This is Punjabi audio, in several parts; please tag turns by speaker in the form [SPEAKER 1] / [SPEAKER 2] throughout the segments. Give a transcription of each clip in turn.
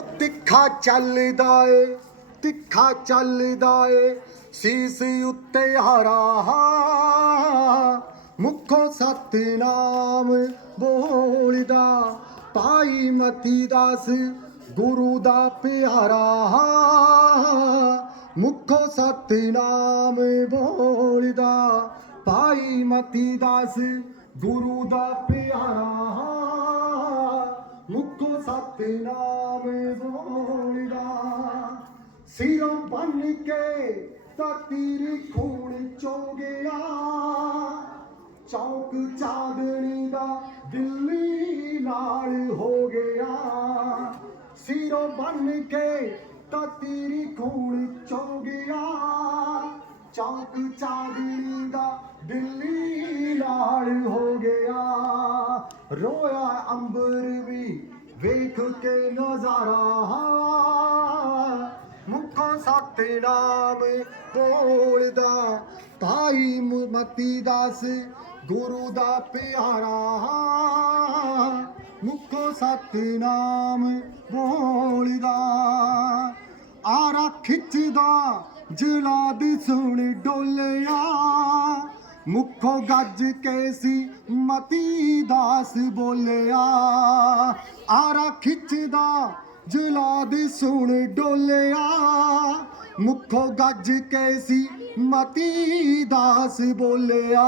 [SPEAKER 1] ਤਿੱਖਾ ਚੱਲਦਾ ਏ, ਤਿੱਖਾ ਚੱਲਦਾ ਏ। ਸੀਸ ਉੱਤੇ ਹਰਾ ਮੁਖੋਂ ਸਤਨਾਮ ਬੋਲਦਾ। ਪਾਈ ਮਤੀ ਦਾਸ ਗੁਰੂ ਦਾ ਪਿਆਰਾ ਮੁਖੋਂ ਸਤਨਾਮ ਬੋਲਦਾ। ਪਾਈ ਮਤੀ ਦਾਸ ਗੁਰੂ ਦਾ ਪਿਆਰਾ ਮੁਖੋਂ ਸਤਨਾਮ ਬੋਲਦਾ। ਸਿਰੋਂ ਬੰਨ ਕੇ ਤਾਂ ਤੀਰ ਖੂਨ ਚੋਗਿਆ। ਚੌਕ ਚਾਦਣੀ ਦਾ ਦਿੱਲੀ ਨਾਲ ਹੋ ਗਿਆ। ਸਿਰੋਂ ਬੰਨ ਕੇ ਤਾਂ ਤੀਰ ਖੂਨ ਚੋਗਿਆ। ਚੌਕ ਚਾਦਣੀ ਦਾ ਦਿੱਲੀ ਨਾਲ ਹੋ ਗਿਆ। ਰੋਇਆ ਅੰਬਰ ਵੀ ਵੇਖ ਕੇ ਨਜ਼ਾਰਾ ਮੁਖੋਂ ਨਾਮ ਬੋਲਦਾ ਤਾਈ ਮਤੀ ਦਾਸ ਗੁਰੂ ਦਾ ਪਿਆਰਾ ਮੁਖੋਂ ਨਾਮ ਬੋਲਦਾ ਆਰਾ ਖਿੱਚਦਾ ਜਲਾਦ ਸੁਣ ਡੋਲਿਆ ਮੁਖੋਂ ਗੱਜ ਕੇ ਸੀ ਮਤੀ ਦਾਸ ਬੋਲਿਆ। ਆਰਾ ਖਿੱਚਦਾ ਜਲਾਦ ਸੁਣ ਡੋਲਿਆ। ਮੁਖੋਂ ਗੱਜ ਕੇ ਸੀ ਮਤੀ ਦਾਸ ਬੋਲਿਆ।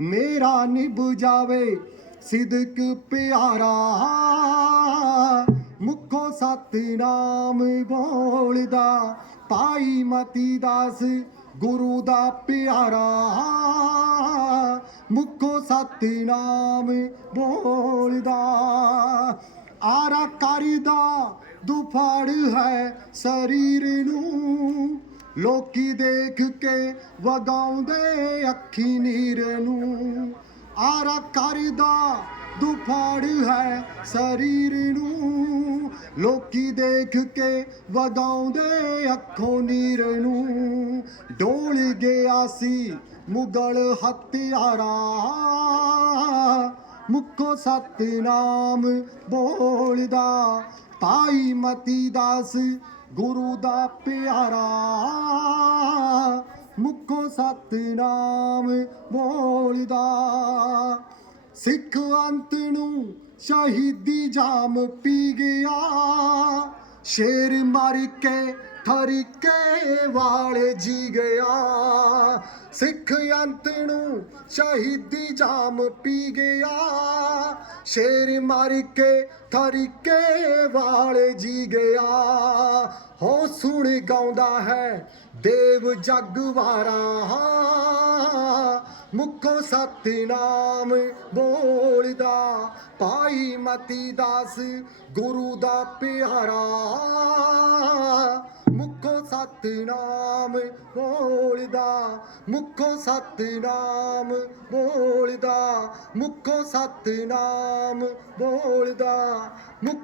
[SPEAKER 1] ਮੇਰਾ ਨਿਭ ਜਾਵੇ ਸਿਦਕ ਪਿਆਰਾ। ਮੁਖੋਂ ਸਤਨਾਮ ਬੋਲਦਾ ਪਾਈ ਮਤੀ ਦਾਸ ਗੁਰੂ ਦਾ ਪਿਆਰਾ ਮੁਖੋਂ ਸਤਨਾਮ ਬੋਲਦਾ। ਆਰਾ ਕਰਦਾ ਦੁਫਾੜ ਹੈ ਸਰੀਰ ਨੂੰ। ਲੋਕੀ ਦੇਖ ਕੇ ਵਗਾਉਂਦੇ ਅੱਖੀ ਨੀਰ ਨੂੰ। ਆਰਾ ਕਰਦਾ ਦੁਫਾੜ ਹੈ ਸਰੀਰ ਨੂੰ। ਲੋਕੀ ਦੇਖ ਕੇ ਵਗਾਉਂਦੇ ਅੱਖੋਂ ਨੀਰ ਨੂੰ। ਡੋਲ ਗਿਆ ਸੀ ਮੁਗਲ ਹਥਿਆਰਾ ਮੁੱਖੋ ਸਤਨਾਮ ਬੋਲਦਾ ਤਾਈ ਮਤੀ ਦਾਸ ਗੁਰੂ ਦਾ ਪਿਆਰਾ। ਮੁੱਖੋ ਸਤਨਾਮ ਬੋਲਦਾ ਸਿੱਖ ਅੰਤ ਨੂੰ ਸ਼ਹੀਦੀ ਜਾਮ ਪੀ ਗਿਆ। ਸ਼ੇਰ ਮਾਰ ਕੇ ਠਰਕੇ ਵਾਲੇ ਜੀ ਗਿਆ। ਸਿੱਖ ਅੰਤ ਨੂੰ ਸ਼ਹੀਦੀ ਜਾਮ ਪੀ ਗਿਆ। ਸ਼ੇਰ ਮਰ ਕੇ ਠਰਕੇ ਵਾਲੇ ਜੀ ਗਿਆ। ਹੋ ਸੁਣ ਗਾਉਂਦਾ ਹੈ ਦੇਵ ਜਗਵਾਰਾ। ਮੁਖੋਂ ਸਤਨਾਮ ਬੋਲਦਾ ਪਾਈ ਮਤੀ ਦਾਸ ਗੁਰੂ ਦਾ ਪਿਆਰਾ। ਸਤਨਾਮ ਬੋਲਦਾ ਮੁਖੋਂ ਸਤਨਾਮ ਬੋਲਦਾ ਮੁਖੋਂ ਸਤਨਾਮ ਬੋਲਦਾ ਮੁੱਖ